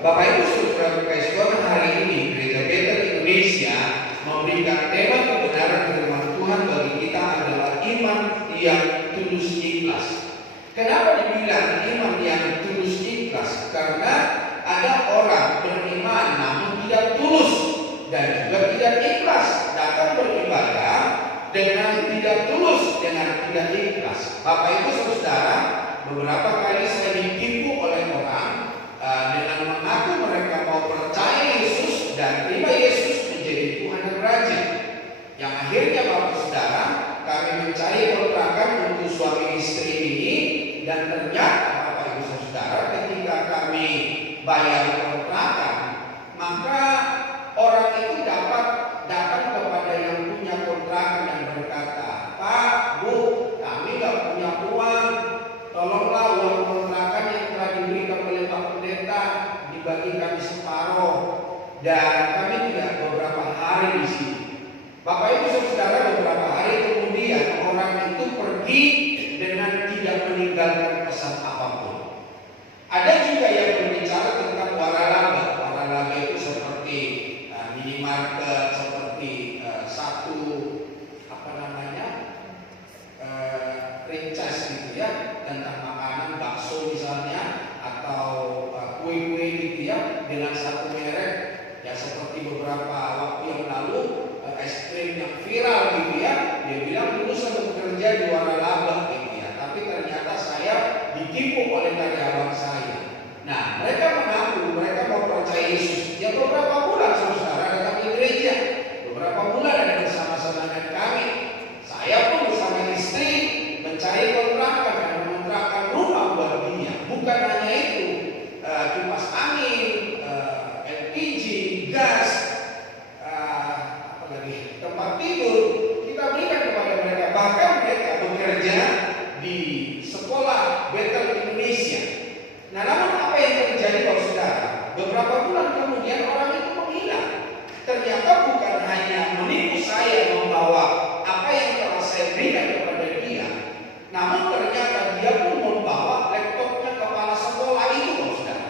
Bapak Ibu Saudara kasih Tuhan, hari ini Gereja Bethel Indonesia memberikan tema kebenaran firman Tuhan bagi kita adalah iman yang tulus ikhlas. Kenapa dibilang iman yang tulus ikhlas? Karena ada orang beriman namun tidak tulus dan juga tidak ikhlas, datang beribadah dengan tidak tulus, dengan tidak ikhlas. Bapak Ibu Saudara, beberapa kali saya ditipu oleh orang dengan mengaku mereka mau percaya Yesus dan terima Yesus menjadi Tuhan dan Raja. Yang akhirnya Bapak Saudara, kami mencari kontrakan untuk suami istri ini, dan ternyata Bapak Ibu Saudara, ketika kami bayar kontrakan, maka orang itu dapat datang kepada yang punya kontrakan dan berkata, "Pak, Bu, kami nggak punya uang, tolonglah uang kontrakan yang telah diberikan oleh Pak Pendeta dibagi kami separuh, dan kami tidak beberapa hari di sini." Bapak Ibu Saudara, beberapa hari kemudian orang itu pergi dengan tidak meninggalkan pesan apapun. Ada juga yang berbicara tentang waralaba. Waralaba itu seperti minimarket, seperti satu franchise gitu ya, tentang makanan bakso misalnya, atau kue-kue gitu ya, dengan satu merek ya, seperti beberapa waktu yang lalu es krim yang viral gitu ya, dia bilang dulu saya bekerja di waralaba gitu ya, tapi ternyata saya ditipu oleh karyawan saya. Nah, mereka mengaku mereka mau percaya Yesus. Ya beberapa bulan saudara datang ke gereja, beberapa bulan ada bersama-sama dengan kami. Saya pun bersama istri mencari kontrakan dan mengontrakkan rumah buat dia. Bukan hanya itu, kipas angin, LPG, gas, tempat tidur kita berikan kepada mereka. Bahkan mereka bekerja di sekolah Bethel Indonesia. Nah, namun apa yang terjadi kalau saudara? Beberapa bulan kemudian orang itu menghilang. Ternyata bukan hanya menipu saya membawa apa yang telah saya berikan kepada dia, namun ternyata dia pun membawa laptopnya kepala sekolah itu, saudara.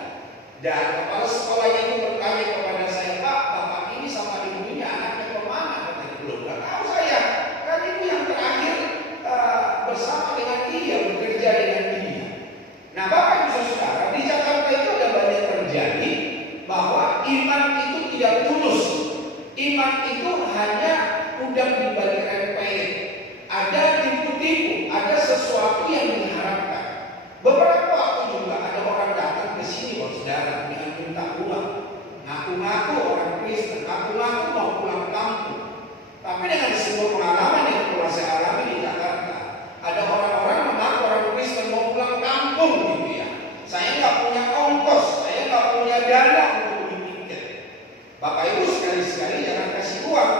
Dan kepala sekolahnya itu bertanya kepada saya, "Pak, bapak ini sama ibunya anaknya kemana?" Katanya, "Belum nggak tahu saya. Kan ibu yang terakhir bersama dengan dia, bekerja dengan dia." Nah, Bapak Ibu Saudara, di Jakarta itu ada banyak terjadi bahwa iman itu tidak tulus. Iman itu hanya udang di balik rempeyek. Ada tipu-tipu, ada sesuatu yang diharapkan. Beberapa waktu juga ada orang datang ke sini, saudara, dengan minta uang. Ngaku-ngaku orang Kristen, ngaku-ngaku mau pulang kampung. Tapi dengan sebuah pengalaman yang telah saya alami di Jakarta, ada orang-orang mengaku orang Kristen mau pulang kampung gitu ya. Saya nggak punya ongkos, saya nggak punya dana untuk beli tiket. Bapak Ibu sekali-sekali jangan kasih uang.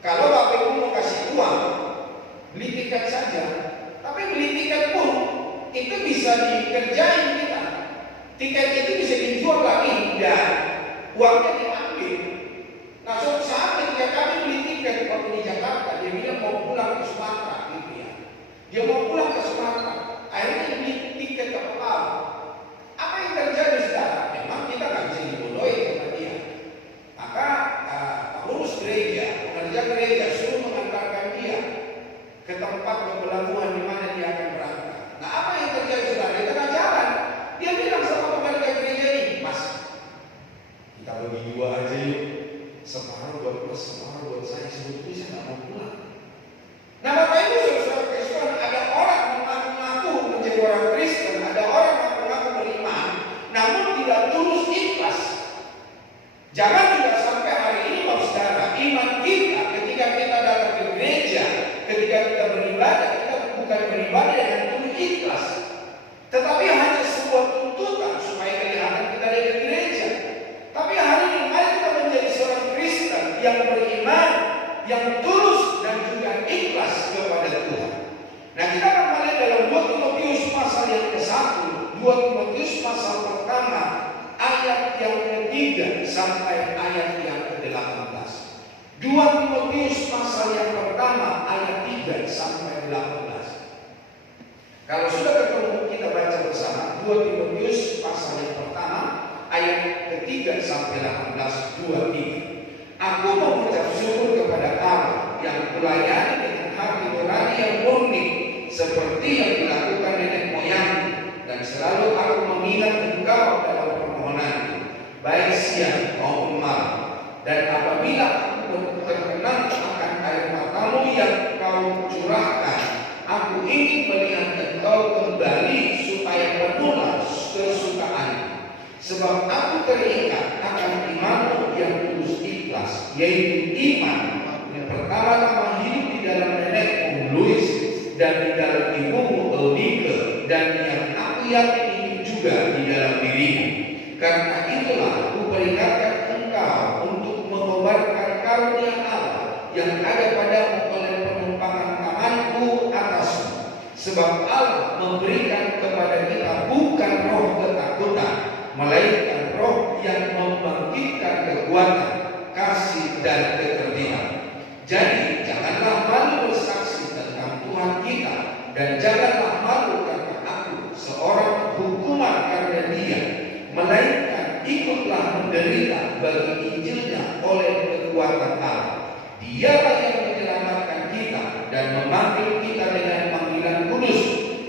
Kalau Bapak Ibu mau kasih uang, beli tiket saja. Tapi beli tiket pun itu bisa dikerjain kita. Tiket itu bisa dijual lagi dan uangnya diambil. Nah, suatu saat ketika kami beli tiket waktu di Jakarta, dia bilang mau pulang ke Sumatera gitu ya. Dia mau pulang ke Sumatera. Akhirnya dia beli tiket ke Palau. Apa yang terjadi saudara? Memang kita nggak bisa dibodohi sama dia. Maka pengurus gereja, pekerja gereja suruh mengantarkan dia ke tempat pelabuhan di mana dia akan berangkat. Nah, apa yang terjadi saudara? Di tengah jalan dia bilang sama pekerja gereja ini, "Mas, kita bagi dua aja yuk. Separuh buat plus, separuh buat saya. Sebetulnya saya nggak mau pulang." Nah, Bapak Ibu Saudara Kristen, ada orang mengaku menjadi orang Kristen, ada orang mengaku beriman, namun tidak tulus ikhlas. Jangan juga sampai hari ini, Bapak Saudara, iman kita ketika kita datang ke gereja, ketika kita beribadah, kita bukan beribadah dengan tulus ikhlas, tetapi hanya sebuah tuntutan supaya kelihatan kita ada di gereja. Tapi hari ini mari kita menjadi seorang Kristen yang beriman, yang tulus dan juga ikhlas kepada Tuhan. Nah, kita akan melihat dalam 2 Timotius pasal yang ke-1, 2 Timotius pasal pertama ayat yang ke-3 sampai ayat yang ke-18. 2 Timotius pasal yang pertama ayat 3 sampai 18. Kalau sudah ketemu, kita baca bersama 2 Timotius pasal yang pertama ayat 3 sampai 18, 23. Aku mengucap syukur kepada Allah yang kulayani dengan hati nurani yang murni, seperti yang dilakukan nenek moyangku, dan selalu aku mengingat Engkau dalam permohonanku, baik siang maupun malam. Dan apabila aku terkenang akan air matamu yang Kau curahkan, aku ingin melihat Engkau kembali supaya penuhlah kesukaanku. Sebab aku terikat akan imanmu yang tulus ikhlas, yaitu iman yang pertama-tama hidup di dalam nenekmu Louis dan di dalam ibumu Eunike, dan yang aku yakin itu juga di dalam dirimu. Karena itulah aku peringatkan engkau untuk mengobarkan karunia Allah yang ada padamu oleh penumpangan tanganku atasmu. Sebab Allah memberikan kepada kita bukan roh ketakutan, melainkan roh yang membangkitkan kekuatan, kasih, dan ketertiban. Jadi janganlah malu bersaksi tentang Tuhan kita, dan janganlah malu karena aku seorang hukuman karena Dia, melainkan ikutlah menderita bagi Injilnya oleh kekuatan Allah. Dialah yang menyelamatkan kita dan memanggil kita dengan panggilan kudus,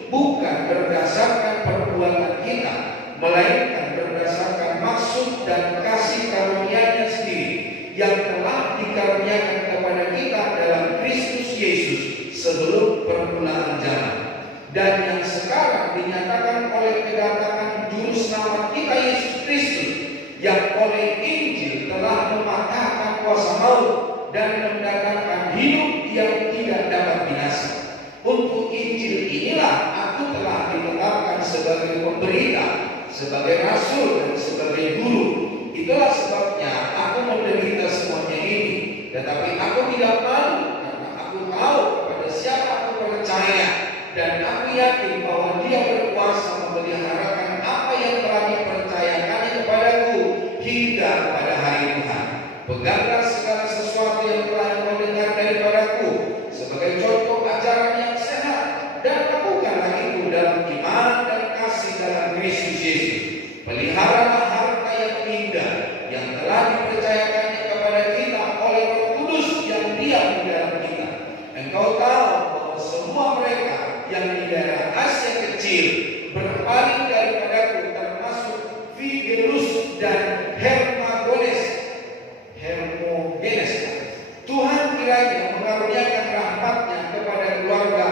bukan berdasarkan perbuatan kita, melainkan berdasarkan maksud dan kasih karunia-Nya sendiri yang telah dikaruniakan kepada kita dalam Kristus Yesus sebelum permulaan zaman, dan yang sekarang dinyatakan oleh kedatangan Juru Selamat kita Yesus Kristus, yang oleh Injil telah mematahkan kuasa maut dan mendatangkan hidup yang tidak dapat binasa. Untuk Injil inilah aku telah ditetapkan sebagai pemberita, sebagai rasul, dan sebagai guru. Itulah sebabnya aku menderita semuanya ini. Tetapi aku tidak malu, karena aku tahu kepada siapa aku percaya, dan aku yakin bahwa Dia berkuasa memeliharakan apa yang telah dipercayakannya kepadaku hingga pada hari Tuhan. Peganglah segala sesuatu yang telah engkau dengar daripadaku sebagai contoh ajaran yang sehat, dan lakukanlah itu dalam iman dan kasih dalam Kristus Yesus. Peliharalah harta yang indah yang telah dipercayakannya kepada kita oleh Roh Kudus yang diam di dalam kita. Engkau tahu bahwa semua mereka yang di daerah Asia kecil berpaling daripadaku, termasuk Figelus dan Hermogenes. Tuhan kiranya mengaruniakan rahmat-Nya kepada keluarga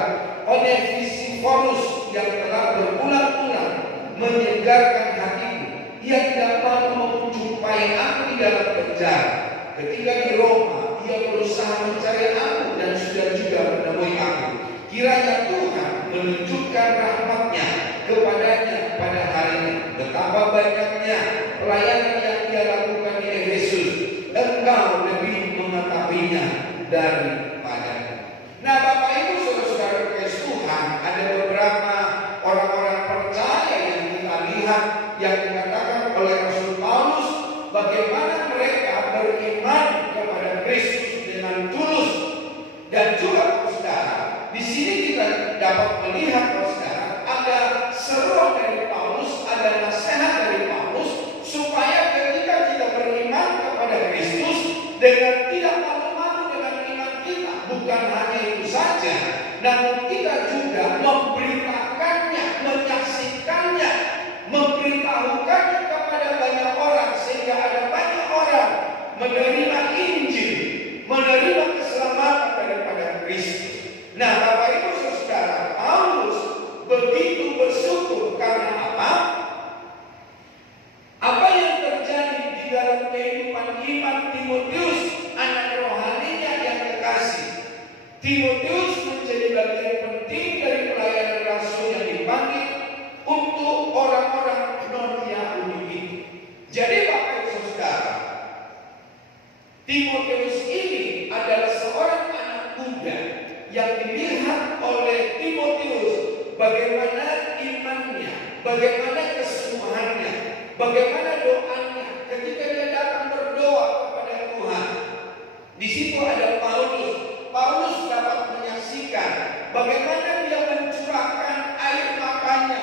Onesiphorus yang telah berulang-ulang menyegarkan hatiku. Ia tidak malu menjumpai aku di dalam penjara. Ketika di Roma, ia berusaha mencari aku dan sudah juga menemui aku. Kiranya Tuhan menunjukkan rahmat-Nya kepadanya pada hari ini. Betapa banyaknya pelayanan yang Dia lakukan di Efesus, engkau lebih mengetahuinya daripadanya. Nah, Bapak Ibu saudara-saudara kasih Tuhan, ada beberapa orang-orang percaya yang kita lihat yang dikatakan oleh Rasul Paulus, bagaimana mereka beriman kepada Kristus dengan tulus. Dan juga saudara, di sini kita dapat melihat saudara, ada seruan dari Paulus, ada nasihat dari Paulus, supaya ketika kita beriman kepada Kristus dengan tidak malu-malu dengan iman kita, bukan hanya itu saja, namun kita juga memberitakannya, menyaksikannya, memberitahukannya kepada banyak orang, sehingga ada banyak orang menerima Injil, menerima keselamatan daripada Kristus. Nah, Bapak Ibu saudara, Paulus begitu bersyukur karena apa? Apa yang terjadi di dalam kehidupan iman Timotius, anak rohaninya yang kekasih. Timotius menjadi bagian penting dari pelayanan rasul yang dipanggil untuk orang-orang non-Yahudi itu. Jadi Bapak Ibu saudara, Timotius ini adalah seorang anak muda yang dilihat oleh Timotius bagaimana imannya, bagaimana kesungguhannya, bagaimana doanya ketika dia datang berdoa kepada Tuhan. Di situ ada Paulus. Paulus dapat menyaksikan bagaimana dia mencurahkan air matanya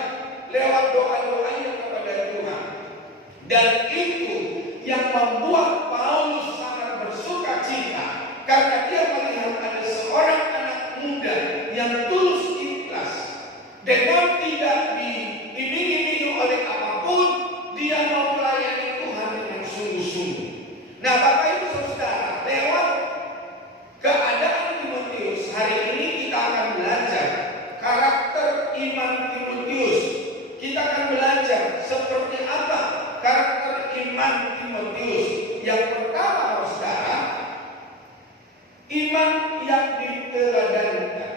lewat doa-doanya kepada Tuhan. Dan itu yang membuat Paulus sangat bersuka cita karena dia melihat ada seorang anak muda yang tulus ikhlas dengan tidak diiming-imingi oleh apapun, dia mau melayani Tuhan dengan sungguh-sungguh. Nah, Bapak Ibu Saudara, lewat keadaan Timotius hari ini kita akan belajar karakter iman Timotius. Kita akan belajar seperti apa karakter iman Timotius. Yang pertama, Saudara, iman yang diteladankan.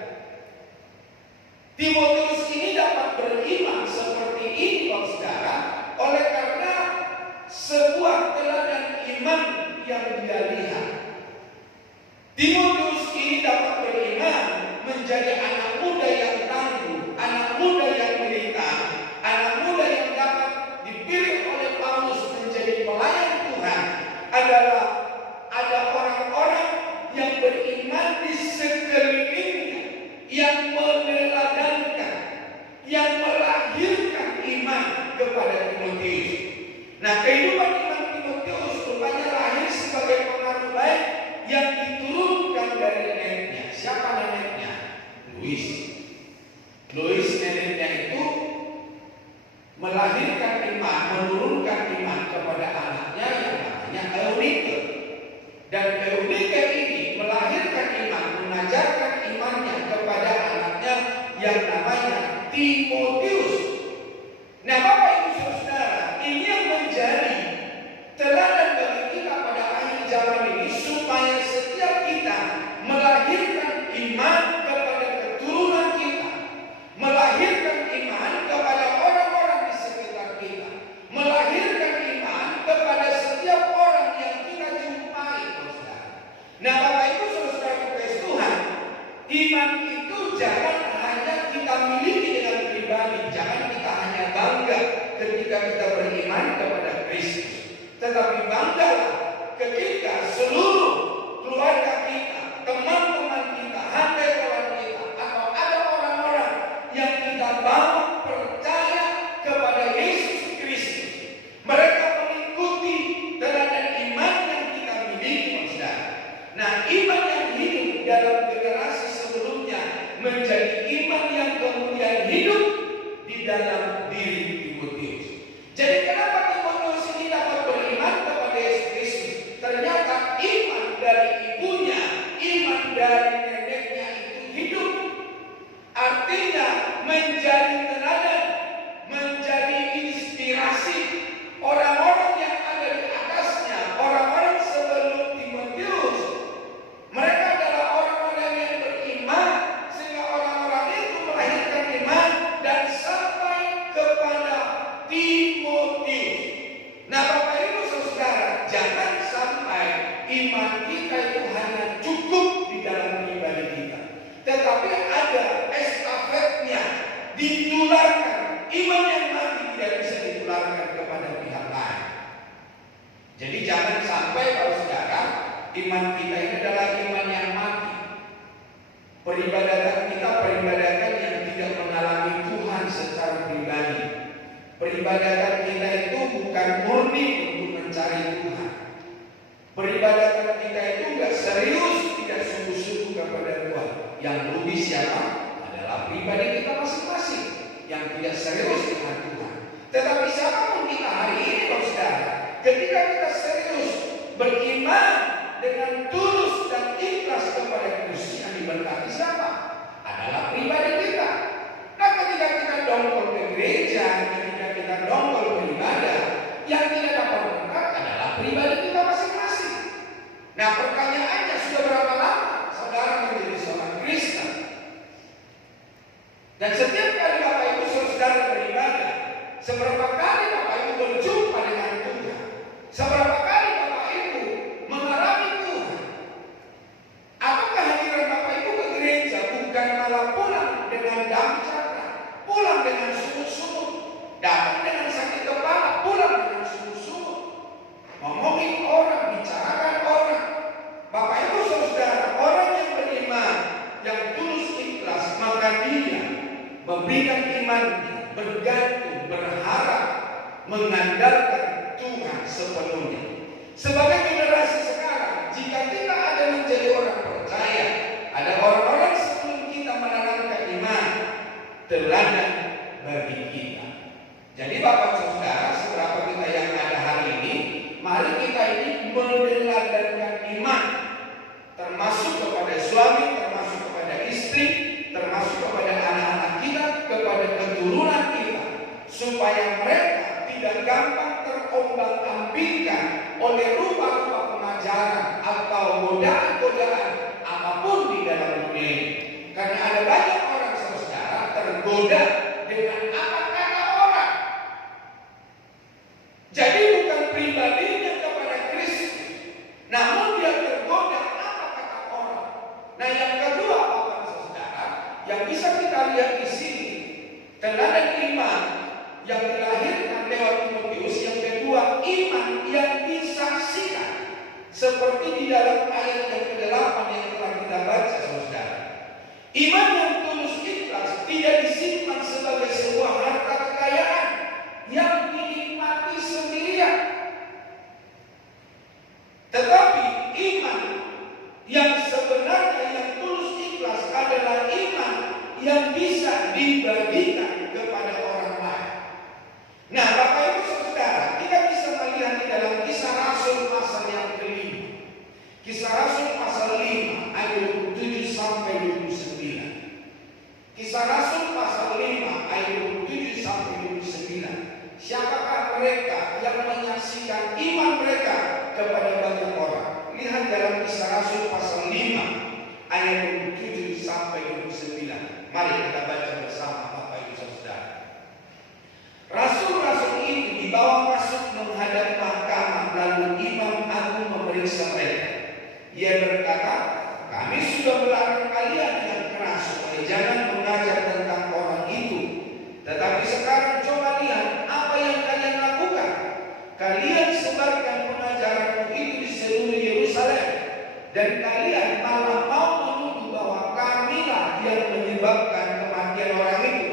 Timotius ini dapat beriman seperti ini, Saudara, oleh karena sebuah teladan iman yang dia lihat. Timotius ini dapat beriman menjadi anak muda yang tangguh, anak muda yang militan, anak muda yang dapat dipilih oleh Paulus menjadi pelayan Tuhan. Adalah ada orang-orang yang beriman di sekelilingnya, yang meneladankan, yang melahirkan iman kepada Timotius. Nah, kehidupan iman Timotius rupanya lahir sebagai pengaruh baik yang diturunkan dari neneknya. Siapa neneknya? Louis. Louis neneknya itu melahirkan iman, menurunkan iman kepada anaknya yang namanya Eunike. Dan Eunike ini melahirkan iman, mengajarkan imannya kepada anaknya yang namanya Timotius. Nah, Bapak Ibu Saudara, ini yang menjadi teladan bagi kita pada akhir zaman ini, supaya setiap kita melahirkan iman kepada keturunan kita, melahirkan iman kepada orang-orang di sekitar kita, melahirkan iman kepada setiap orang yang kita jumpai, Saudara. Nah, Bapak Ibu Saudara kasih Tuhan, iman itu jangan hanya kita miliki dengan pribadi, jangan kita hanya bangga ketika kita beriman kepada Kristus, tetapi banggalah ketika seluruh keluarga kita, teman-teman kita, handai kawan kita, atau ada orang-orang yang kita bawa percaya kepada Yesus Kristus, mereka mengikuti teladan iman yang kita miliki, Saudara. Nah, iman yang hidup dalam generasi sebelumnya menjadi iman yang kemudian hidup di dalam diri Timotius. Jadi kenapa Timotius ini dapat beriman kepada Yesus Kristus? Ternyata iman dari ibunya, iman dari neneknya itu hidup. Artinya menjadi teladan, menjadi inspirasi orang-orang yang ada di atasnya, orang-orang sebelum Timotius. Mereka adalah orang-orang yang beriman, sehingga orang-orang itu melahirkan iman dan sampai kepada Timotius. Nah, Bapak Ibu Saudara, jangan sampai iman kita itu hanya cukup di dalam pribadi kita, tetapi ada estafetnya, ditularkan. Iman yang mati tidak bisa ditularkan kepada pihak lain. Jadi jangan sampai, Saudara, iman kita ini adalah iman yang mati. Peribadatan kita peribadatan yang tidak mengalami Tuhan secara pribadi. Peribadatan kita itu bukan murni untuk mencari Tuhan. Peribadatan kita itu tidak serius, tidak sungguh-sungguh kepada Tuhan. Yang rugi siapa? Adalah pribadi kita masing-masing yang tidak serius dengan Tuhan. Tetapi siapapun kita hari ini, Saudara, ketika kita serius beriman dengan tulus dan ikhlas kepada Kristus, yang diberkati siapa? Adalah pribadi kita. Nah, ketika kita dongkol ke gereja, ketika kita dongkol beribadah, yang tidak dapat berkat adalah pribadi kita masing-masing. Nah, pertanyaannya, sudah berapa lama saudara menjadi seorang Kristen? Dan setiap kali Bapak Ibu Saudara beribadah, seberapa kali Bapak Ibu berjumpa dengan Tuhan? Seberapa kali Bapak Ibu mengalami Tuhan? Apakah hadiran Bapak Ibu ke gereja bukan malah pulang dengan damcara, pulang dengan sumut-sumut, datang dengan sakit kepala, pulang dengan sumut-sumut, ngomongin orang, bicarakan orang? Bapak Ibu Saudara, orang yang beriman, yang tulus ikhlas, maka dia memberikan imannya, bergantung, berharap, mengandalkan Tuhan sepenuhnya. ditampilkan oleh rupa-rupa pengajaran atau godaan-godaan apapun di dalam dunia ini. Karena ada banyak orang saudara tergoda dengan apa kata orang. Jadi bukan pribadinya kepada Kristus, namun dia tergoda apa kata orang. Nah, yang kedua Bapak Saudara, yang bisa kita lihat di sini, teladan iman yang dilahirkan lewat Timotius. Yang kedua, iman yang disaksikan, seperti di dalam ayat yang ke-8 yang telah kita baca, saudara. Iman yang tulus ikhlas tidak disimpan sebagai sebuah harta kekayaan yang dinikmati sendirian, tetapi iman yang sebenarnya yang tulus ikhlas adalah iman yang bisa dibagikan kepada orang lain. Nah, Bapak Ibu Saudara, kita bisa melihat di dalam Kisah Rasul pasal yang ke-5. Kisah Rasul pasal 5 ayat 27 sampai 29. Kisah Rasul pasal 5 ayat 27 sampai 29. Siapakah mereka yang menyaksikan iman mereka kepada banyak orang? Lihat dalam Kisah Rasul pasal 5 ayat 27 sampai 29. Mari kita baca bersama Bapak Ibu Saudara. Rasul-rasul itu dibawa masuk menghadap mahkamah, lalu imam agung memeriksa mereka. Ia berkata, kami sudah melarang kalian dengan keras supaya jangan mengajar tentang orang itu. Tetapi sekarang coba lihat apa yang kalian lakukan. Kalian sebarkan pengajaran itu di seluruh Yerusalem, dan kalian malah mau menuduh bahwa kamilah yang menyebabkan kematian orang itu.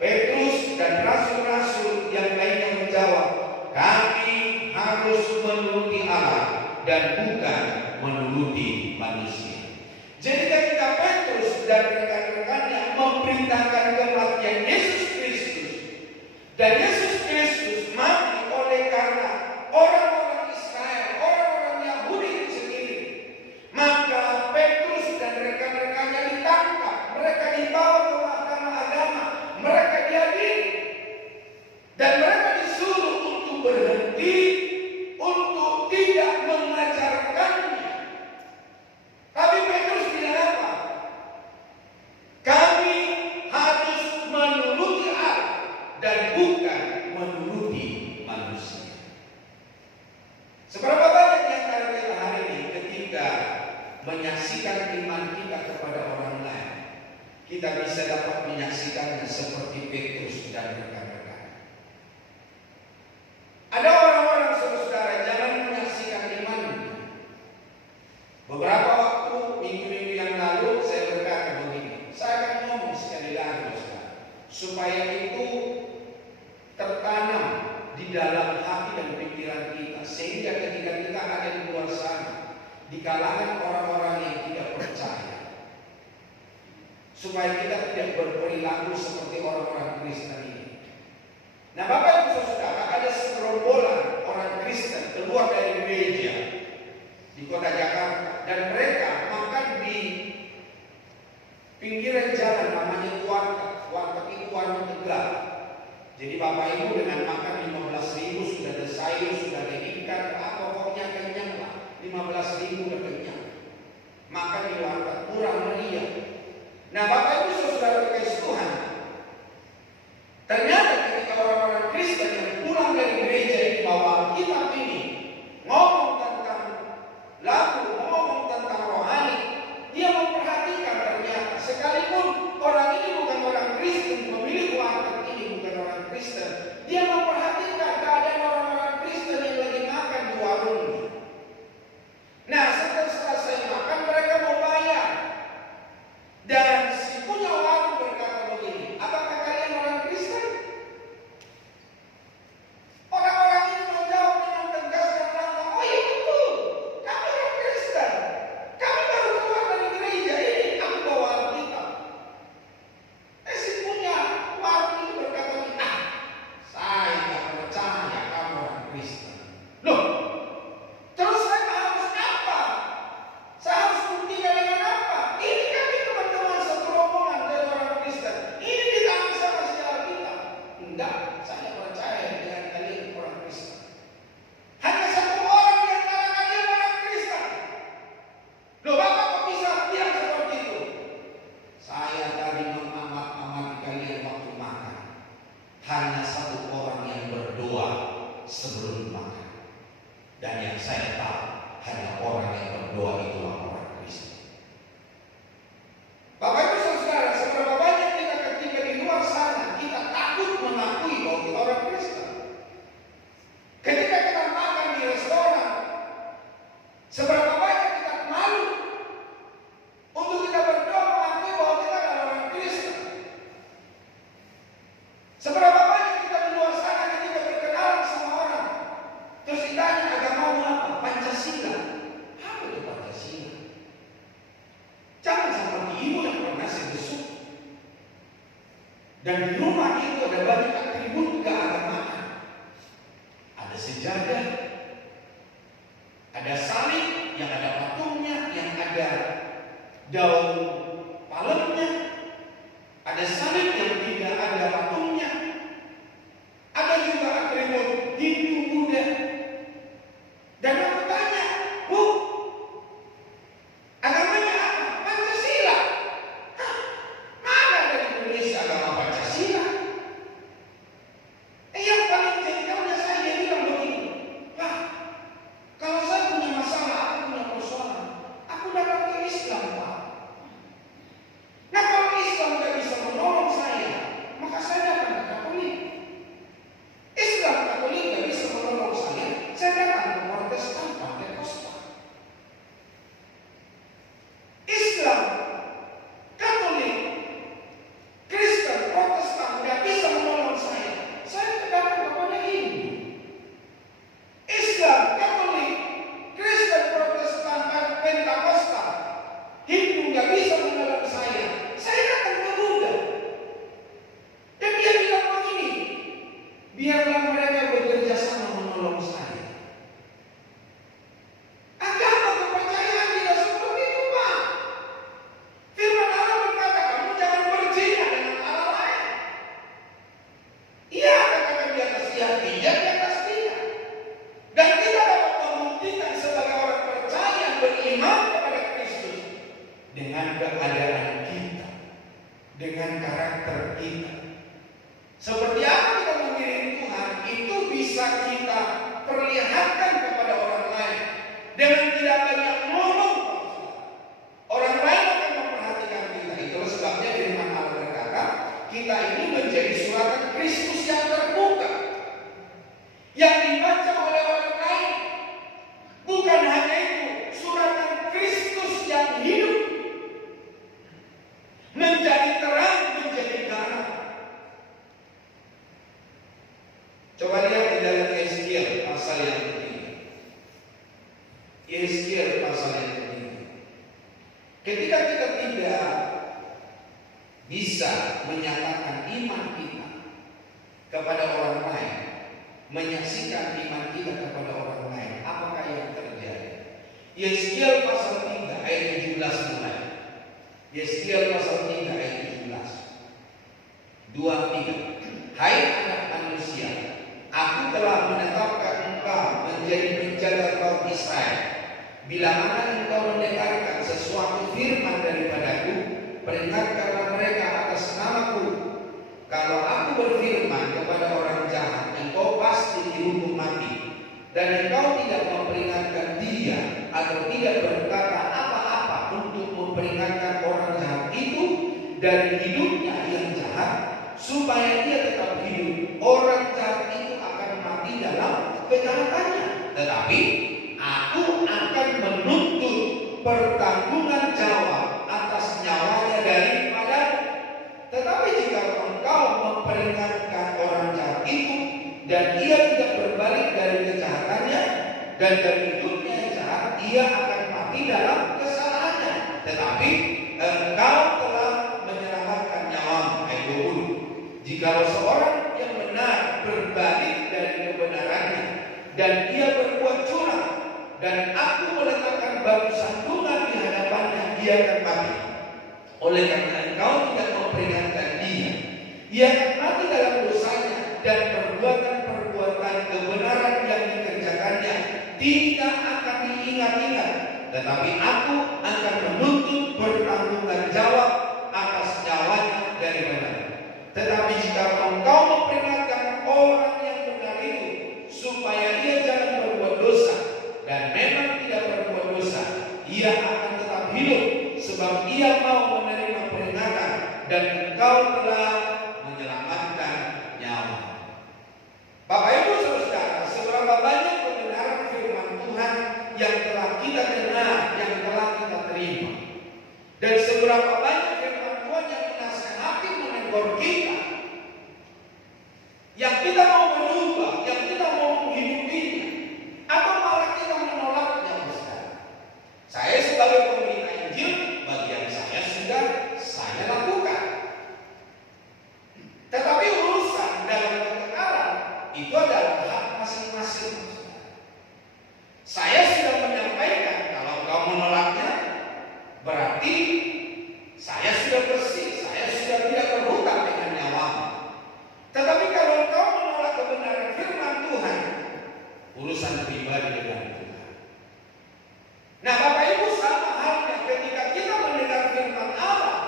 Petrus dan rasul-rasul yang lainnya menjawab, kami harus menuruti Allah dan bukan menuruti manusia. Jadi ketika Petrus dan rekan-rekannya memberitakan kematian Yesus Kristus, dan Yesus Kristus mati oleh karena orang-orang Israel, orang-orang Yahudi itu sendiri, maka Petrus dan rekan-rekannya ditangkap, mereka dibawa ke mahkamah agama, mereka diadili, dan mereka disuruh untuk berhenti, untuk tidak mengajarkannya. Tapi Petrus bilang apa? Kami harus menuruti Allah dan bukan menuruti manusia. Seberapa banyak di antara kita hari ini ketika menyaksikan iman kita kepada orang lain, kita bisa dapat menyaksikannya seperti Petrus dan rekan-rekan. Ada orang-orang saudara jangan menyaksikan imannya. Beberapa waktu minggu-minggu yang lalu saya berkata begini, saya akan ngomong sekali lagi saudara, supaya itu tertanam di dalam hati dan pikiran kita, sehingga ketika kita ada di luar sana, di kalangan orang-orang yang tidak percaya, supaya kita tidak berperilaku seperti orang-orang Kristen ini. Nah, Bapak Ibu Saudara, ada segerombolan orang Kristen keluar dari gereja di kota Jakarta, dan mereka makan di pinggiran jalan, namanya warteg. Warteg itu warung Tegal. Jadi Bapak Ibu dengan makan 15.000 sudah ada sayur, sudah ada ikan, pokoknya kenyang lah. 15.000 udah kenyang. Makan di warteg, murah meriah. Nah, Bapak Ibu Saudara kasih Tuhan, ternyata ketika orang-orang Kristen yang pulang dari gereja ini Dan yang saya tahu, hanya orang yang berdoa itulah orang Kristen. Bapak Ibu Saudara, seberapa banyak kita ketika di luar sana kita takut mengakui bahwa kita orang Kristen. Ketika kita makan di restoran, seberapa banyak kita malu untuk kita berdoa mengakui bahwa kita adalah orang Kristen. Seberapa banyak kita di luar sana ketika berkenalan sama orang, terus ditanya agamamu apa? Pancasila. Apa itu Pancasila? Jangan seperti ibu yang pernah saya besuk. Dan di rumah itu ada banyak atribut keagamaan. Ada sejadah, ada salib yang ada patungnya, yang ada daun palemnya, ada salib yang tidak ada patungnya, ada juga atribut Hindu, Buddha. Dan aku tanya, Bu, agamanya apa? Pancasila. Hah? Mana ada di Indonesia agama Pancasila? Yang paling jengkelnya saya dia bilang begini, Pak, kalau saya punya masalah, aku punya persoalan, aku datang ke Islam, Pak. Nah kalau Islam tidak bisa menolong saya, maka saya datang ke Katolik. Islam Katolik tidak bisa menolong saya datang ke Protestan, Pentakosta. Islam, Katolik, Kristen, Protestan tidak bisa menolong saya datang kepada Hindu. Islam, Katolik, Kristen, Protestan, Pentakosta, Hindu tidak bisa menolong saya datang ke Buddha. Dan dia bilang begini, biarlah mereka bekerja sama menolong saya. Agama kepercayaan tidak seperti itu, Pak. Firman Allah berkata, kamu jangan berzina dengan Allah lain. Ia katakan di atas dia, tidak di atas dia. Dan kita dapat membuktikan sebagai orang percaya beriman kepada Kristus dengan keadaan kita, dengan karakter kita. Seperti apa kita mengiring Tuhan, itu bisa kita perlihatkan kepada orang lain dengan tidak banyak ngomong. Orang lain akan memperhatikan kita. Itulah sebabnya firman Allah berkata, kita ini menjadi suratan Kristus yang terbuka, yang dibaca oleh orang lain. Bukan hanya itu, suratan Kristus yang hidup, menjadi terang, menjadi garam. Coba lihat di dalam Yeskiel pasal yang ketiga. Yeskiel pasal yang ketiga. Ketika kita tidak bisa menyatakan iman kita kepada orang lain, menyaksikan iman kita kepada orang lain, apakah yang terjadi? Yeskiel pasal 3 ayat 17 mulai. Yeskiel pasal 3 ayat 17. 2-3. Hai anak manusia, aku telah menetapkan engkau menjadi penjaga kaum Israel. Bila mana engkau mendengarkan sesuatu firman daripadaku, peringatkanlah mereka atas namaku. Kalau aku berfirman kepada orang jahat, engkau pasti dihukum mati. Dan engkau tidak memperingatkan dia atau tidak berkata apa-apa untuk memperingatkan orang jahat itu dari hidupnya yang jahat, supaya dia tetap hidup. Orang jahat itu akan mati dalam kejahatannya, tetapi aku akan menuntut pertanggungan jawab atas nyawanya daripadamu. Tetapi jika engkau memperingatkan orang jahat itu dan ia tidak berbalik dari kejahatannya dan dari hidupnya yang jahat, ia akan mati dalam kesalahannya. Tetapi engkau telah menyelamatkan nyawamu. Ayat 20. Jikalau seorang yang benar berbalik dari kebenarannya dan ia berbuat curang, dan aku meletakkan batu sandungan di hadapannya, dia akan mati. Oleh karena engkau tidak memperingatkan dia, ia akan mati dalam dosanya, dan perbuatan-perbuatan kebenaran yang dikerjakannya tidak akan diingat-ingat. Tetapi aku akan menuntut pertanggungan jawab atas nyawanya daripadanya. Tetapi jika engkau memperingatkan orang yang benar itu, supaya ia jangan berbuat dosa, pribadi dengan Tuhan. Nah, Bapak Ibu, sama halnya ketika kita mendengar firman Allah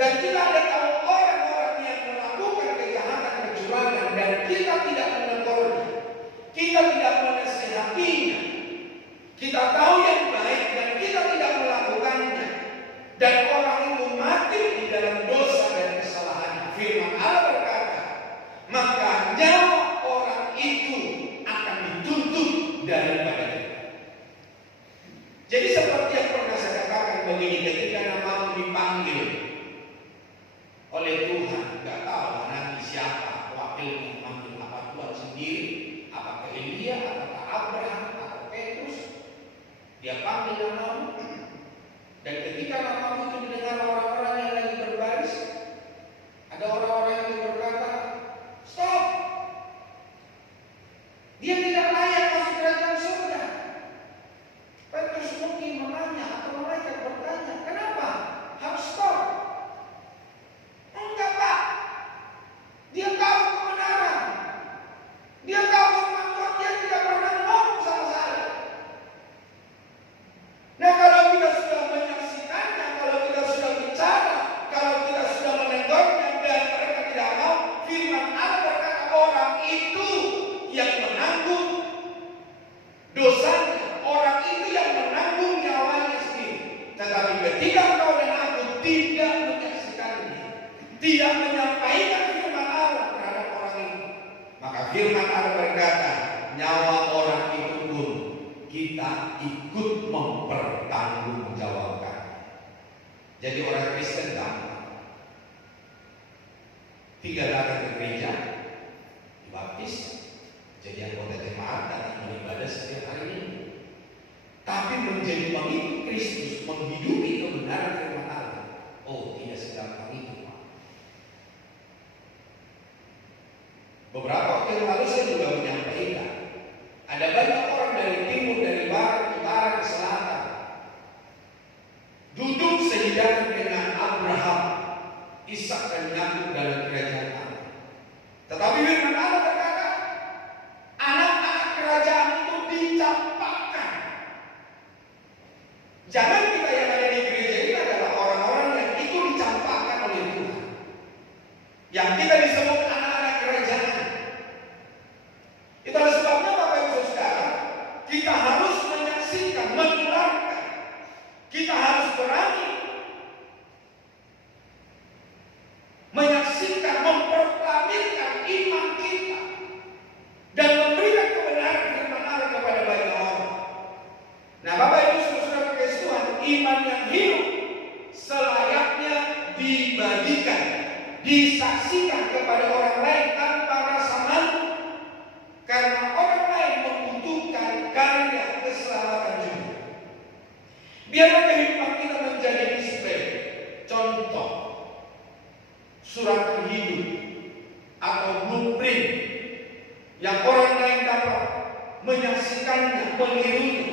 dan kita ada tahu orang-orang yang melakukan kejahatan kecurangan dan kita tidak menegurnya, kita tidak menasihatinya, kita tahu yang baik dan kita tidak melakukannya, dan orang itu mati di dalam dosa dan kesalahan. Firman Allah berkata, maka nyawa orang itu akan dituntut daripada kita. Jadi seperti yang pernah saya katakan begini, ketika namamu dipanggil oleh Tuhan, nggak tahu nanti siapa wakilnya, manggil apa Tuhan sendiri, apakah Elia, apakah Abraham, atau Petrus, dia panggil namamu. Dan ketika namamu itu didengar orang-orang yang lagi berbaris, ada orang-orang yang berkata, stop, dia tidak layak masuk kerajaan surga. Petrus mungkin menanya atau mereka bertanya, kenapa harus stop? Enggak, Pak, dia tahu kebenaran, dia tahu firman Tuhan, dia tidak pernah ngomong sama saya. Nah, kalau kita sudah menyaksikannya, kalau kita sudah bicara, kalau kita sudah menegurnya dan mereka tidak mau, firman Allah berkata orang itu yang menanggung dosanya, orang itu yang menanggung nyawanya sendiri. Tetapi ketika kau dan aku tidak menyaksikannya, tidak menyampaikan firman Allah terhadap orang itu, maka firman Allah berkata, nyawa orang itu pun kita ikut mempertanggungjawabkan. Jadi orang Kristen gampang, tinggal datang ke gereja, dibaptis, jadi anggota jemaat, datang beribadah setiap hari ini. Tapi menjadi pengikut Kristus, menghidupi kebenaran firman Allah, oh tidak segampang itu, Pak. Beberapa waktu yang lalu saya juga menyampaikan, ada banyak orang dari timur, dari barat, utara, ke selatan, duduk sehidangan dengan Abraham, Ishak dan Yakub dalam kerajaan Allah. Tetapi firman Allah berkata, anak-anak kerajaan itu dicampakkan. Jangan kita yang ada di gereja ini adalah orang-orang yang itu dicampakkan oleh Tuhan, yang kita disebut anak-anak kerajaan. Itulah sebabnya Bapak Ibu Saudara, kita harus menyaksikan, menularkan, kita harus berani menyaksikan, memproklamirkan iman kita dan memberikan kebenaran firman Allah kepada banyak orang. Nah, Bapak Ibu Saudara kasih Tuhan, iman yang hidup selayaknya dibagikan, disaksikan kepada orang lain tanpa rasa malu, karena orang lain membutuhkan karya keselamatan juga. Biarlah kehidupan kita menjadi display, contoh, surat hidup atau blueprint yang orang lain dapat menyaksikannya, menirunya,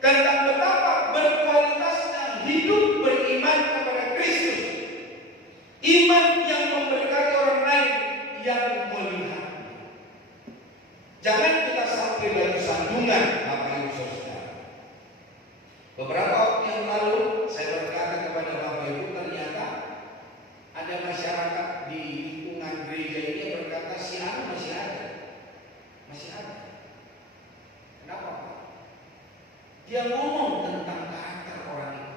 tentang betapa berkualitasnya hidup beriman kepada Kristus, iman yang memberkati orang lain yang melihat. Jangan kita sampai dalam sandungan, Bapak Ibu Saudara. Beberapa waktu yang lalu saya berkata kepada Bapak Ibu, ternyata ada masyarakat di lingkungan gereja ini yang berkata si Anu masih ada. Kenapa, Pak? Dia ngomong tentang karakter orang itu.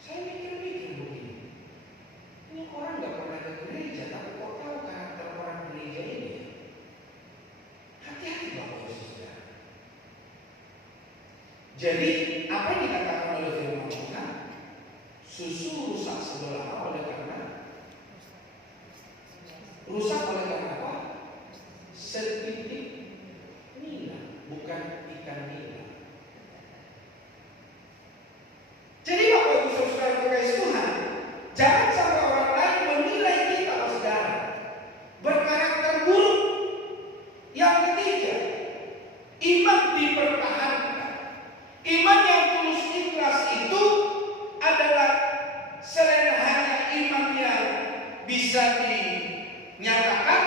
Saya mikir-mikir begini, ini orang gak pernah ke gereja, tapi kok tahu karakter orang gereja ini? Hati-hati Bapak Ibu Saudara. Jadi apa yang dikatakan oleh firman Tuhan, susu rusak sebelah oleh karena apa? Setitik nila, bukan ikan nila. Jadi Bapak Ibu Saudara kasih Tuhan, jangan sampai orang lain menilai kita, saudara, berkarakter buruk. Yang ketiga, iman dipertahankan. Iman yang tulus ikhlas itu adalah selain hanya iman yang bisa dinyatakan,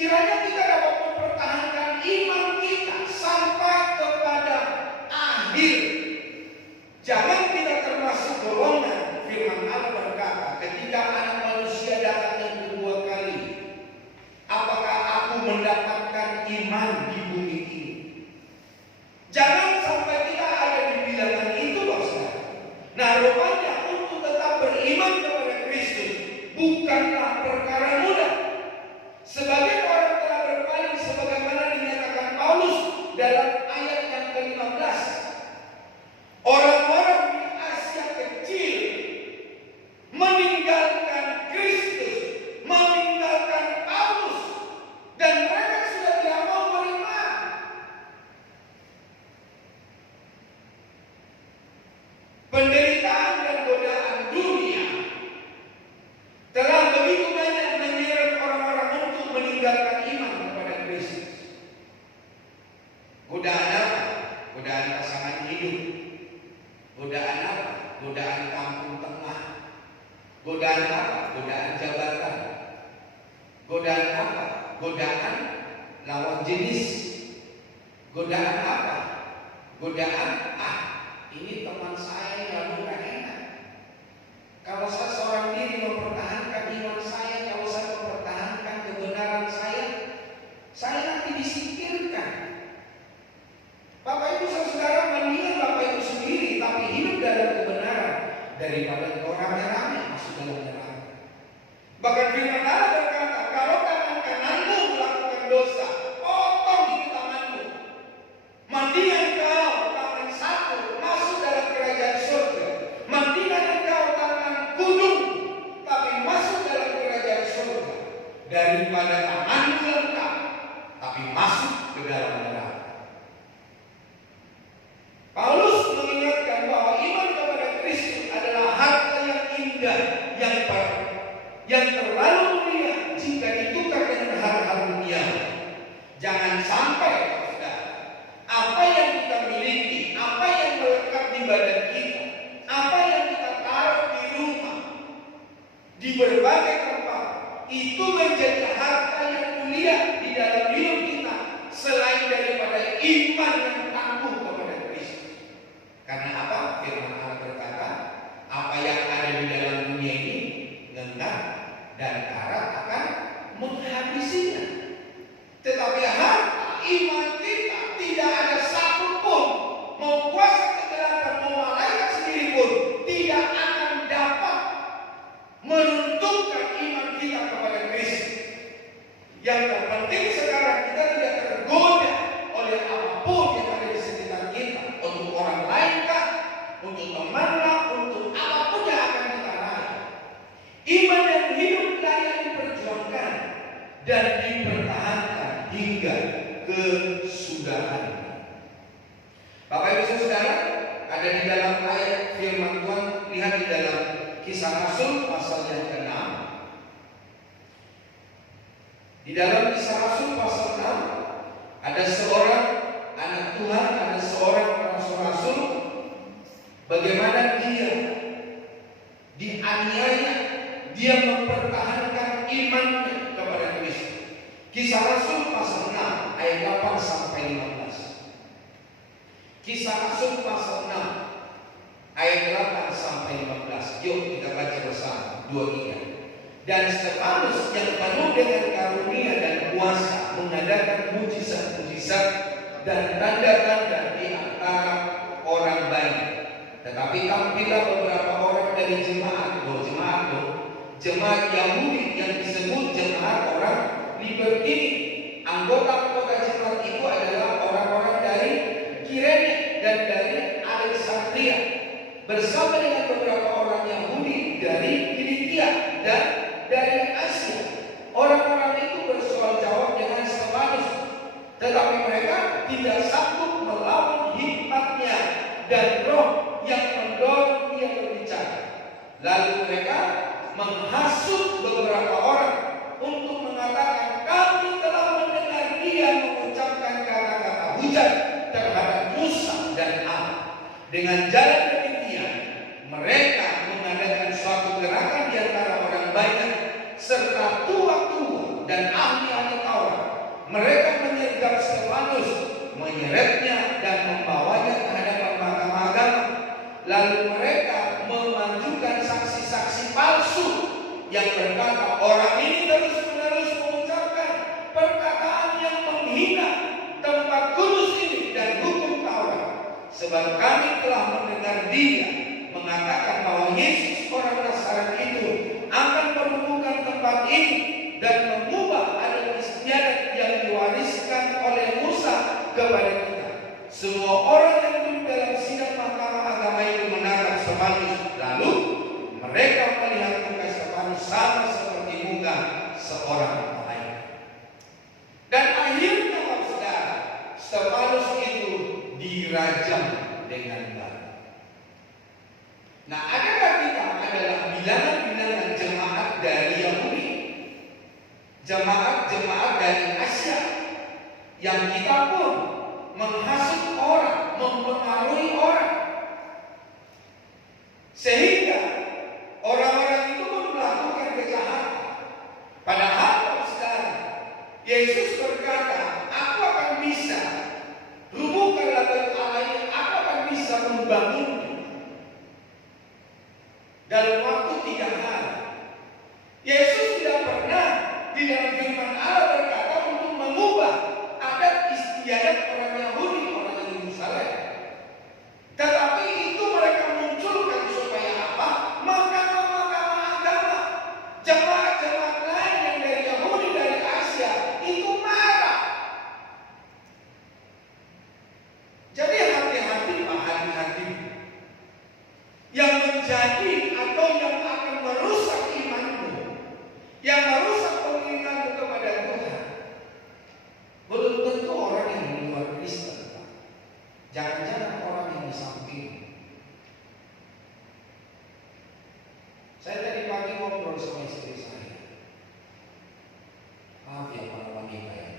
Kiranya kita dapat mempertahankan iman kita sampai kepada akhir. Jangan kita termasuk golongan firman Allah berkata, ketika anak manusia datang yang kedua kali, apakah aku mendapatkan iman di bumi ini? Jangan sampai kita ada di bilangan itu, saudara. Nah, rupanya untuk tetap beriman kepada Kristus bukanlah perkara mudah. Sebagian orang telah berpaling sebagaimana dinyatakan Paulus dalam ayat yang ke-15. Orang-orang di Asia kecil meninggalkan Kristus, meninggalkan Paulus, dan mereka sudah tidak mau beriman. Penderitaan dan godaan dunia telah begitu banyak menyeret orang-orang untuk meninggalkan iman kepada Kristus. Godaan apa? Godaan pasangan hidup. Godaan apa? Godaan kampung tengah. Godaan apa? Godaan jabatan. Godaan apa? Godaan lawan jenis. Godaan apa? Godaan, ini teman saya yang gak enak. Kalau saya seorang diri mempertahankan iman saya, kalau saya mempertahankan kebenaran saya nanti disingkirkan. Bapak Ibu saudara, mendingan Bapak Ibu sendiri tapi hidup dalam kebenaran daripada orang yang ramai masuk dalam neraka. Bahkan firman Allah berkata, kalau tangan kananmu melakukan dosa, potong itu tanganmu. Mendingan kau tangan satu masuk dalam kerajaan surga, mendingan engkau tangan kudung tapi masuk dalam kerajaan surga, daripada tanganmu lengkap tapi masuk ke dalam neraka. Paulus mengingatkan bahwa iman kepada Kristus adalah harta yang indah, yang terlalu mulia jika ditukar dengan hal-hal dunia. Jangan sampai, saudara, apa yang kita miliki, apa yang melekat di badan kita, apa yang kita taruh di rumah, di berbagai tempat, itu menjadi harta yang mulia di dalam hidup kita, selain daripada iman yang tangguh kepada Kristus. Karena apa? Firman Allah berkata, apa yang ada di dalam dunia ini ngengat dan karat akan menghabisinya. Tetapi harta iman kita tidak ada satu pun, mau kuasa kegelapan, mau malaikat sendiri pun tidak akan dapat meruntuhkan iman kita kepada Kristus. Yang terpenting sekarang kita tidak tergoda oleh apapun yang ada di sekitar kita, untuk orang lain kah, untuk teman lah, untuk apapun yang akan kita raih. Iman yang hidup layak diperjuangkan dan dipertahankan hingga kesudahan. Bapak Ibu saudara, ada di dalam ayat firman Tuhan, lihat di dalam Kisah Rasul pasal yang ke-6. Di dalam Kisah Rasul pasal 6 ada seorang anak Tuhan, ada seorang rasul-rasul, bagaimana dia dianiaya, dia mempertahankan imannya kepada Kristus. Kisah Rasul pasal 6 ayat 8 sampai 15. Kisah Rasul pasal 6 ayat 8 sampai 15. Yuk kita baca bersama 2-3. Dan Stefanus yang penuh dengan karunia dan kuasa mengadakan mujizat-mujizat dan tanda-tanda di antara orang banyak. Tetapi tampillah beberapa orang dari jemaat Yahudi yang disebut jemaat orang Liber ini. Anggota-anggota jemaat itu adalah orang-orang dari Kirene dan dari Alexandria, bersama dengan beberapa orang Yahudi dari Kilikia dan dari Asia. Orang-orang itu bersoal jawab dengan Stefanus, tetapi mereka tidak sanggup melawan hikmatnya dan roh yang mendorong dia berbicara. Lalu mereka menghasut beberapa orang untuk mengatakan, kami telah mendengar dia mengucapkan kata-kata hujat terhadap Musa dan Allah. Dengan jalan demikian, mereka mengadakan suatu gerakan di antara orang banyak serta tua-tua dan ahli-ahli Taurat mereka menyergap Stefanus, menyeretnya dan membawanya ke hadapan mahkamah agama. Lalu mereka memajukan saksi-saksi palsu yang berkata, orang ini terus-menerus mengucapkan perkataan yang menghina tempat kudus ini dan hukum Taurat. Sebab kami telah mendengar dia mengatakan bahwa Yesus orang Nazaret itu akan menemukan tempat ini dan mengubah adat istiadat yang diwariskan oleh Musa kepada kita. Semua orang yang duduk dalam sidang mahkamah agama itu menatap Stefanus. Lalu mereka melihat muka Stefanus sama seperti muka seorang malaikat. Dan akhirnya, saudara, Stefanus itu dirajam dengan batu. Nah, adakah kita adalah bilangan-bilangan jemaat dari Yahudi, jemaat-jemaat dari Asia, yang kita pun menghasut orang, mempengaruhi orang, sehingga orang-orang itu pun melakukan kejahatan. Padahal, saudara, Yesus berkata, aku akan bisa rubuhkanlah bait Allah ini, aku akan bisa membangunnya dalam waktu 3 hari. Yesus tidak pernah di dalam firman Allah berkata untuk mengubah adat istiadat orang Yahudi, orang Yerusalem. Tetapi itu mereka munculkan supaya apa? Mahkamah-mahkamah agama, jemaat-jemaat lain yang dari Yahudi, dari Asia itu marah. Jadi hati-hati, Pak, hati-hati. Yang menjadi atau yang akan merusak imanmu, yang merusak pengiringanmu kepada Tuhan, belum tentu orang yang di luar Kristen, Pak. Jangan-jangan orang yang di samping. Saya tadi pagi ngobrol sama istri saya. Maaf ya para wanita ya.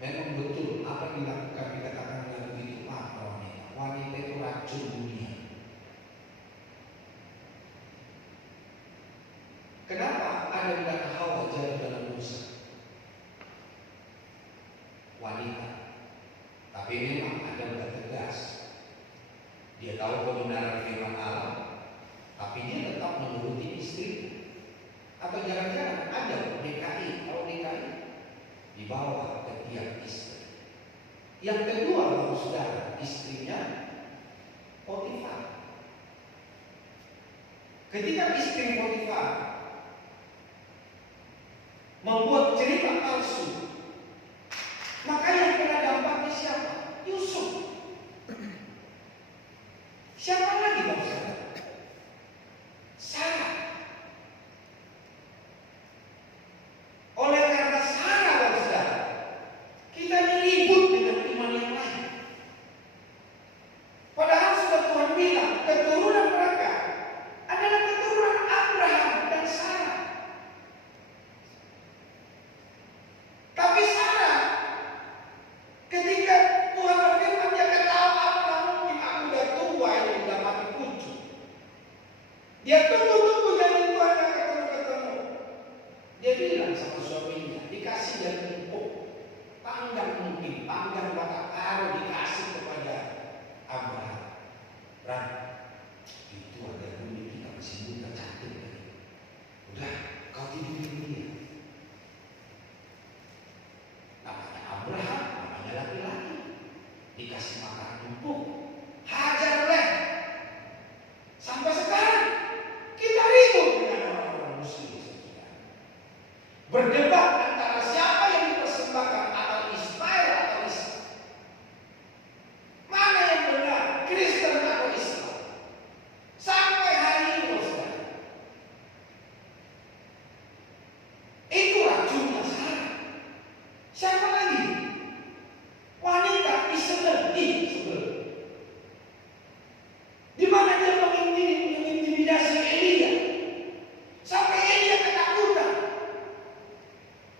Memang betul apa yang dilakukan dikatakan oleh begitu, maaf wanita. Wanita itu racun dunia. Kenapa ada dan Hawa jatuh dalam dosa? Wanita. Tapi memang ada yang tegas. Dia tahu kebenaran firman Allah, tapi dia tetap menuruti istrinya. Atau jangan-jangan ada DKI, kalau DKI dibawa ke tiap istri. Yang kedua, kalau saudara, istrinya Potifar. Ketika istri Potifar membuat cerita palsu, maka yang kena dampaknya siapa? Yusuf. Siapa lagi bangsa? Sarah. Oleh karena Sarah, bangsa, kita ribut dengan iman yang lain. Padahal sudah Tuhan bilang keturunan mereka adalah keturunan Abraham dan Sarah. Tapi Sarah, ketika Tuhan berfirman, dia ketawa, apa mungkin aku udah tua ini, udah mati kunci. Dia tunggu-tunggu jadi Tuhan gak ketemu-ketemu. Dia bilang sama suaminya, dikasih dari empuk, panggang mungkin, panggang bakal taruh dikasih kepada Abraham. Ram, itu ada dunia kita masih muda cantik. Udah, kau tidurin dia. Namanya Abraham, namanya laki-laki, dikasih makan empuk, hajar leh. Sampai sekarang kita ribut dengan orang-orang muslim, berdebat antara siapa yang dipersembahkan, atau Ismail atau Ishak. Mana yang benar, Kristen atau Islam? Sampai hari ini, saudara. Itu racunnya Sarah. Siapa lagi? Wanita Isabel. Di mana dia mengintimidasi Elia sampai Elia ketakutan.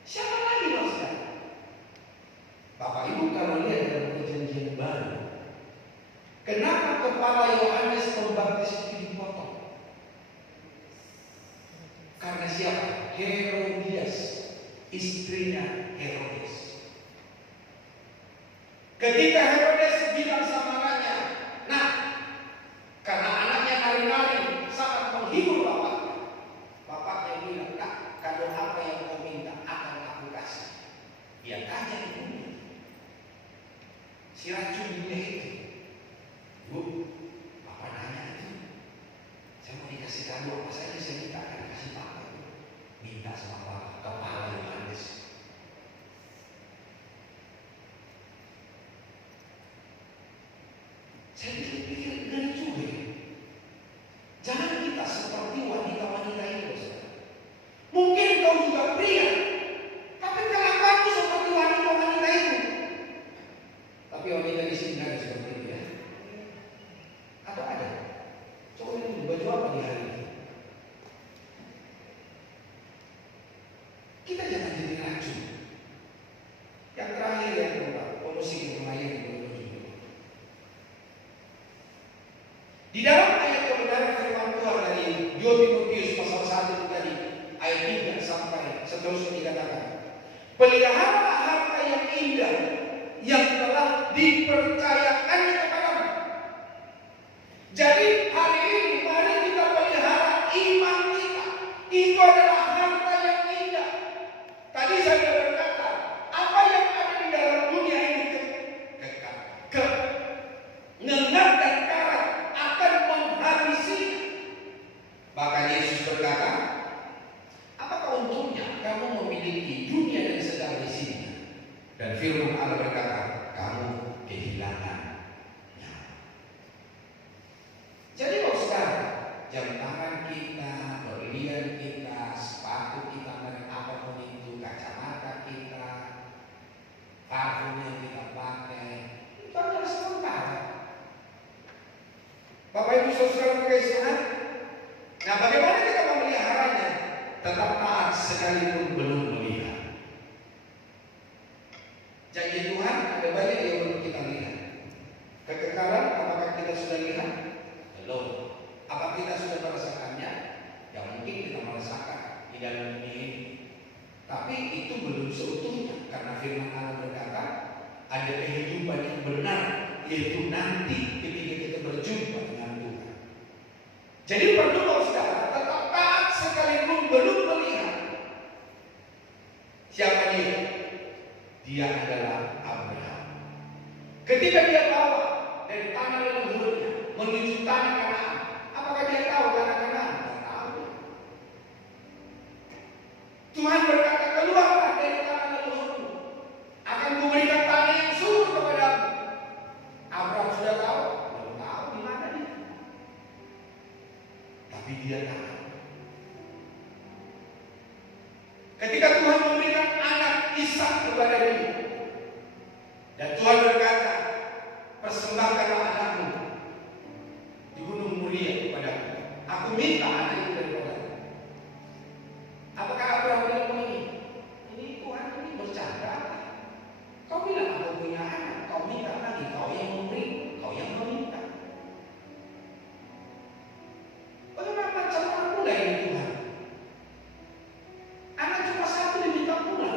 Siapa lagi, saudara? Bapak Ibu kalau lihat dalam perjanjian baru, kenapa kepala Yohanes Pembaptis itu dipotong? Karena siapa? Herodias. istrinya Herodes. Ketika Herodes bilang sama anaknya, nah, karena anaknya nari-nari sangat menghibur bapaknya, bapaknya bilang, nah, kalau apa yang kau minta akan aku kasih. Dia tanya ibunya, si racun dunia itu, Bu, bapak nanya itu, saya mau dikasih kado apa saja saya minta akan kasih bapak. Minta sama bapak kepala Yohanes. Saya pikir-pikir ngeri juga ya. Jangan kita seperti wanita-wanita itu. Mungkin kau juga pria, tapi kelakuanmu seperti wanita-wanita itu. Tapi wanita di sini ada seperti itu ya. Atau ada? Coba ini baju apa di hari ini? Kita jangan jadi racun. Yang terakhir yang keempat, polusi kemelayaan. Di dalam ayat kebenaran firman Tuhan dari 2 Timotius pasal 1 itu tadi, ayat 3 sampai seterusnya dikatakan, pelihara harta yang indah yang telah dipercayakannya kepadamu. Jadi hari ini mari kita pelihara iman kita. Itu adalah harta yang indah. Tadi saya sudah berkata, apa yang ada di dalam dunia ini kekal, ngengat dan karat akan menghabisi. Bahkan Yesus berkata, apakah untungnya kamu memiliki dunia dan segala isinya? Dan firman Allah berkata, kamu kehilangan nyawa. Jadi kalau sekarang jam tangan kita, berlian kita, sepatu kita, merek apapun itu, kacamata kita, parfum yang kita pakai, itu adalah sementara. Bapak Ibu Saudara sekalian, nah bagaimana kita memeliharanya? Tetap taat sekalipun belum melihat. Janji Tuhan ada banyak yang belum kita lihat. Kekekalan, apakah kita sudah lihat? Belum. Apa kita sudah merasakannya? Ya mungkin kita merasakan di dalam dunia ini. Tapi itu belum seutuhnya, karena firman Allah berkata ada kehidupan yang benar, yaitu nanti ketika kita berjumpa dengan Tuhan. Jadi perlu saudara tetap taat sekalipun belum melihat. Siapa dia? Dia adalah Abraham. Ketika dia bawa dari tanah leluhurnya menuju tanah Kanaan, apakah dia tahu tanah Kanaan? Tidak tahu. Tuhan berkata, keluarlah dari tanah leluhurmu, akan kuberikan tanah yang subur kepadamu. Abraham sudah tahu? Belum tahu di mana dia. Tapi dia tahu. Ketika Tuhan memberikan anak Ishak kepada dia, dan Tuhan berkata, persembahkanlah anakmu di Gunung Muria kepadaku. Aku minta anak itu daripadamu. Apakah Abraham bilang begini? Ini Tuhan ini bercanda. Kau bilang aku punya anak, kau minta lagi, kau yang memberi, kau yang meminta. Bagaimana macam orang pula ini Tuhan? Anak cuma satu diminta pula.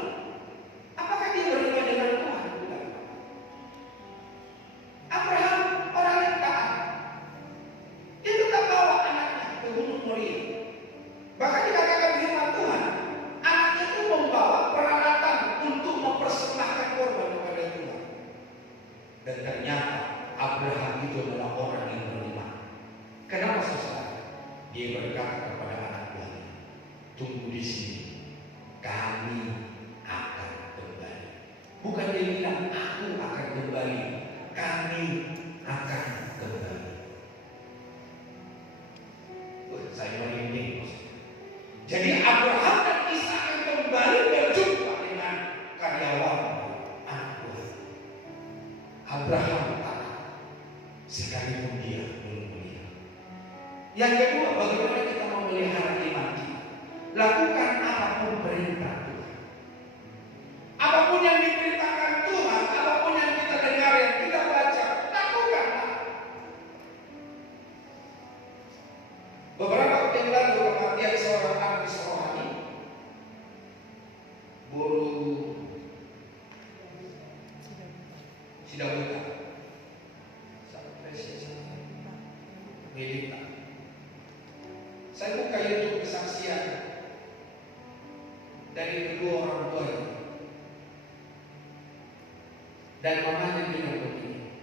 Apakah dia berbeda dengan Tuhan? Abraham orang yang taat. Dia tetap bawa anaknya ke Gunung Moria. Bahkan dikatakan firman Tuhan, anaknya itu membawa peralatan untuk mempersembahkan korban kepada Tuhan. Dan ternyata Abraham itu adalah orang yang beriman. Kenapa saudara? Dia berkata kepada anak buahnya, tunggu di sini, kami akan kembali. Bukan dia bilang aku akan kembali, kami akan kembali. Saya merinding. Jadi Abraham dan Ishak akan kembali berjumpa dengan karyawan anak buah. Abraham taat sekalipun dia belum melihat. Yang kedua, bagaimana kita memelihara iman kita? Lakukan apapun perintah Tuhan. Apapun yang diperintahkan Tuhan, apapun yang kita dengar, yang kita baca, lakukanlah. Beberapa waktu yang lalu kematian seorang artis rohani Guru Sidabuta, Melita. Saya buka YouTube kesaksian dari kedua orang tuanya, dan mamanya bilang begini.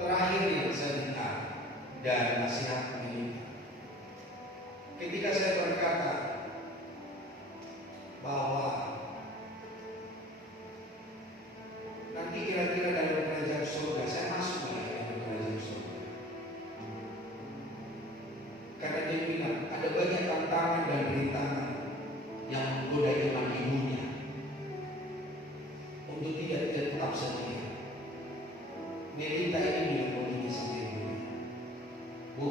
Terakhir yang saya dengar dan nasihat Melita, ketika saya berkata bahwa nanti kira-kira dalam kerajaan surga saya masuk dalam kerajaan surga, karena dia bilang ada banyak tantangan dan rintangan yang menggoda iman ibunya untuk tidak tetap setia. Melita ini bilang begini sama ibunya, Bu,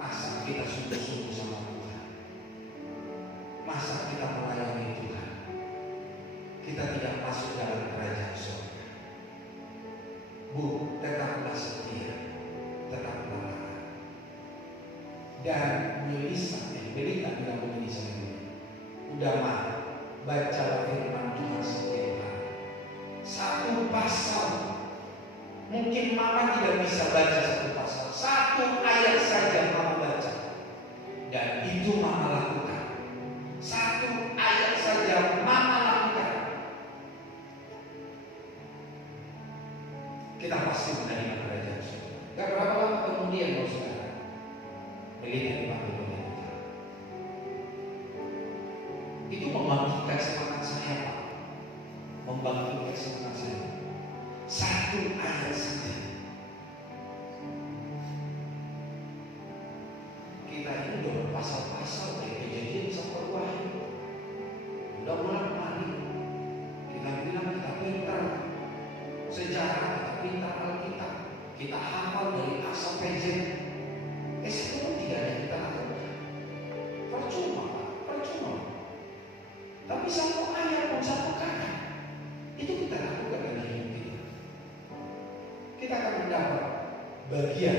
masa kita sungguh-sungguh sama Tuhan, masa kita melayani Tuhan, kita tidak masuk dalam kerajaan surga? Bu, tetaplah setia, tetaplah taat. Dan Melita bilang begini sama ibunya, udah mah, bacalah firman Tuhan setiap hari. Satu pasal, mungkin mama tidak bisa baca satu pasal, satu ayat saja mama baca, dan itu mama lakukan. Satu ayat saja mama lakukan, kita pasti menerima kerajaan surga. Gak berapa lama kemudian, kalau saudara, Melita dipanggil oleh Tuhan. Itu membangkitkan semangat saya, Pak. Membangkitkan semangat saya. Satu ayat saja. Kita ini udah berpasal-pasal dari Kejadian sampai Wahyu, udah bolak-balik. Kita bilang kita pintar sejarah, kita pintar Alkitab, kita hafal dari A sampai Z. Itu tidak ada kita lakukan. Percuma, percuma. Tapi satu ayat pun, satu kata, itu kita lakukan dalam hidup kita. Kita akan mendapat bagian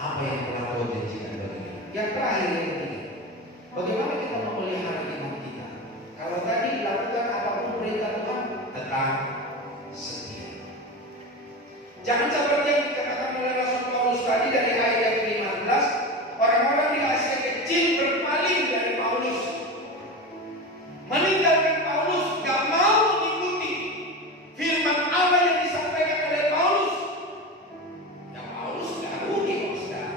apa yang telah Tuhan janjikan bagi kita. Yang terakhir, yang ketiga, bagaimana kita memelihara iman kita? Kalau tadi lakukan apapun perintah Tuhan, tetap setia. Jangan seperti yang dikatakan oleh Rasul Paulus tadi dari ayat yang ke-15, orang-orang di Asia kecil berpaling dari Paulus, meninggalkan Paulus, gak mau mengikuti firman Allah yang disampaikan oleh Paulus. Ya Paulus sudah rugi, saudara.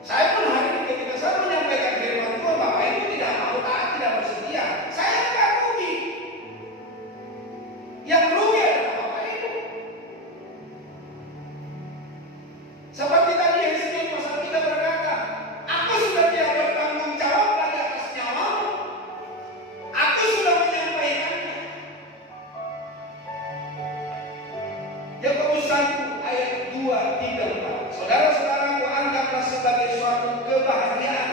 Saya pun hari ini ketika saya menyampaikan firman Tuhan, Bapak Ibu tidak mau taat, tidak bersedia, saya gak rugi. Yang rugi adalah Bapak Ibu. Seperti tadi Yesus pasal 3 berkata, aku sudah tidak bertanggung jawab lagi atas nyawamu. Aku sudah menyampaikannya. Yakobus 1 ayat 2, 3, 4. Saudara-saudaraku, anggaplah sebagai suatu kebahagiaan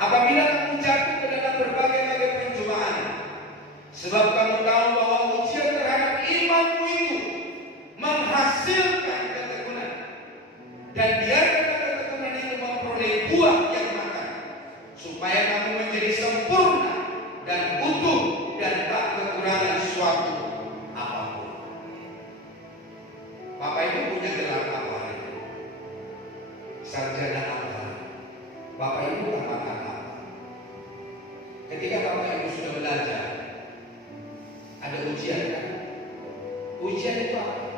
apabila kamu jatuh ke dalam berbagai-bagai pencobaan, sebab kamu tahu bahwa ujian terhadap imanmu itu menghasilkan ketekunan, dan biarkan ketekunan itu memperoleh buah yang matang, supaya kamu menjadi sempurna dan utuh dan tak kekurangan suatu apapun. Bapak Ibu punya gelar apa hari ini? Sarjana apa? Bapak Ibu tambahkan apa? Ketika Bapak Ibu sudah belajar, ada ujian kan? Ujian itu apa?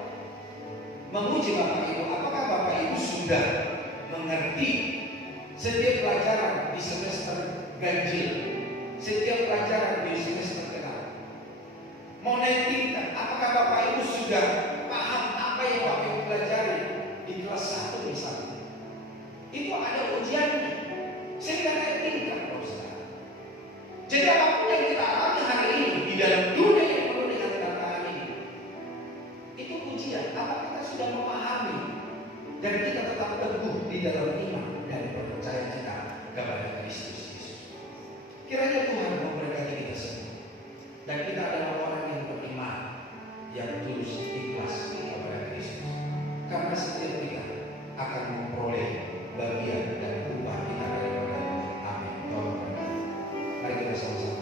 Menguji Bapak Ibu, apakah Bapak Ibu sudah mengerti setiap pelajaran di semester ganjil, setiap pelajaran di semester genap? Mau naik tingkat, apakah Bapak Ibu sudah paham apa yang Bapak Ibu pelajari di kelas 1 misalnya? Itu ada ujiannya, sehingga naik tingkat, saudara. Jadi apapun yang kita alami hari ini di dalam dunia yang penuh dengan tantangan ini, itu ujian. Apa kita sudah memahami dan kita tetap teguh di dalam iman dan percaya kita kepada Kristus Yesus? Kiranya Tuhan memberkati kita semua, dan kita adalah orang yang beriman, yang tulus ikhlas kepada Kristus, karena setiap kita akan memperoleh bagian dan upah kita daripada Tuhan. Amin. Mari kita sama-sama